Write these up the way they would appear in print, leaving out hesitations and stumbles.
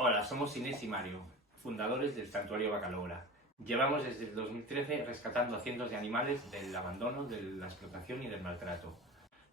Hola, somos Inés y Mario, fundadores del Santuario Bacalora. Llevamos desde el 2013 rescatando a cientos de animales del abandono, de la explotación y del maltrato.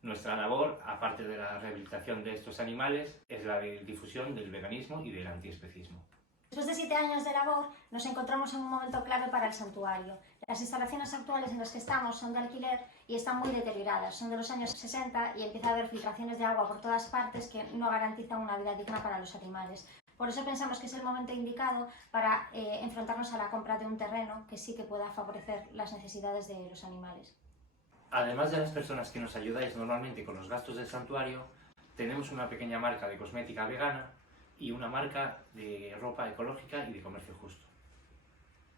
Nuestra labor, aparte de la rehabilitación de estos animales, es la difusión del veganismo y del antiespecismo. Después de 7 años de labor, nos encontramos en un momento clave para el santuario. Las instalaciones actuales en las que estamos son de alquiler y están muy deterioradas. Son de los años 60 y empieza a haber filtraciones de agua por todas partes que no garantizan una vida digna para los animales. Por eso pensamos que es el momento indicado para enfrentarnos a la compra de un terreno que sí que pueda favorecer las necesidades de los animales. Además de las personas que nos ayudáis normalmente con los gastos del santuario, tenemos una pequeña marca de cosmética vegana y una marca de ropa ecológica y de comercio justo.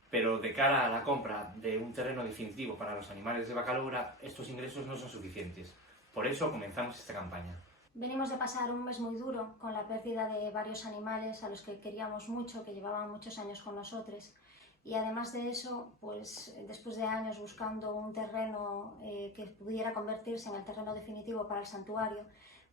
Pero de cara a la compra de un terreno definitivo para los animales de Bacalora, estos ingresos no son suficientes. Por eso comenzamos esta campaña. Venimos de pasar un mes muy duro con la pérdida de varios animales a los que queríamos mucho, que llevaban muchos años con nosotros. Y además de eso, pues después de años buscando un terreno que pudiera convertirse en el terreno definitivo para el santuario,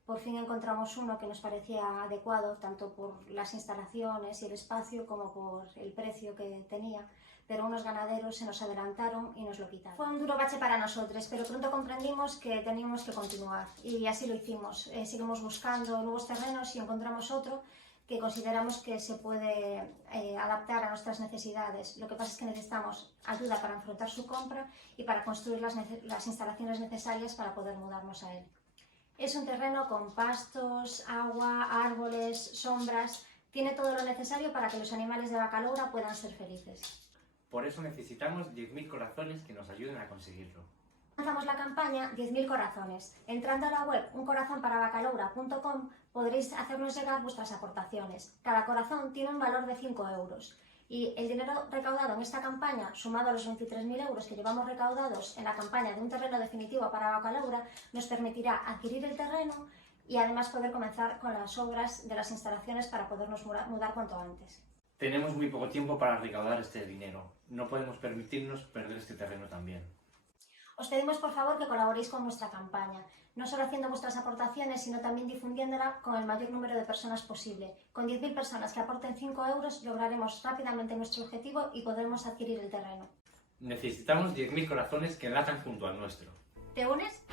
por fin encontramos uno que nos parecía adecuado, tanto por las instalaciones y el espacio como por el precio que tenía, pero unos ganaderos se nos adelantaron y nos lo quitaron. Fue un duro bache para nosotros, pero pronto comprendimos que teníamos que continuar y así lo hicimos. Seguimos buscando nuevos terrenos y encontramos otro que consideramos que se puede adaptar a nuestras necesidades. Lo que pasa es que necesitamos ayuda para afrontar su compra y para construir las instalaciones necesarias para poder mudarnos a él. Es un terreno con pastos, agua, árboles, sombras. Tiene todo lo necesario para que los animales de Bacalora puedan ser felices. Por eso necesitamos 10.000 corazones que nos ayuden a conseguirlo. Lanzamos la campaña 10.000 corazones. Entrando a la web uncorazonparabacalora.com podréis hacernos llegar vuestras aportaciones. Cada corazón tiene un valor de 5 euros. Y el dinero recaudado en esta campaña, sumado a los 23.000 euros que llevamos recaudados en la campaña de un terreno definitivo para Bacalora, nos permitirá adquirir el terreno y además poder comenzar con las obras de las instalaciones para podernos mudar cuanto antes. Tenemos muy poco tiempo para recaudar este dinero. No podemos permitirnos perder este terreno también. Os pedimos por favor que colaboréis con nuestra campaña, no solo haciendo vuestras aportaciones, sino también difundiéndola con el mayor número de personas posible. Con 10.000 personas que aporten 5 euros lograremos rápidamente nuestro objetivo y podremos adquirir el terreno. Necesitamos 10.000 corazones que latan junto al nuestro. ¿Te unes?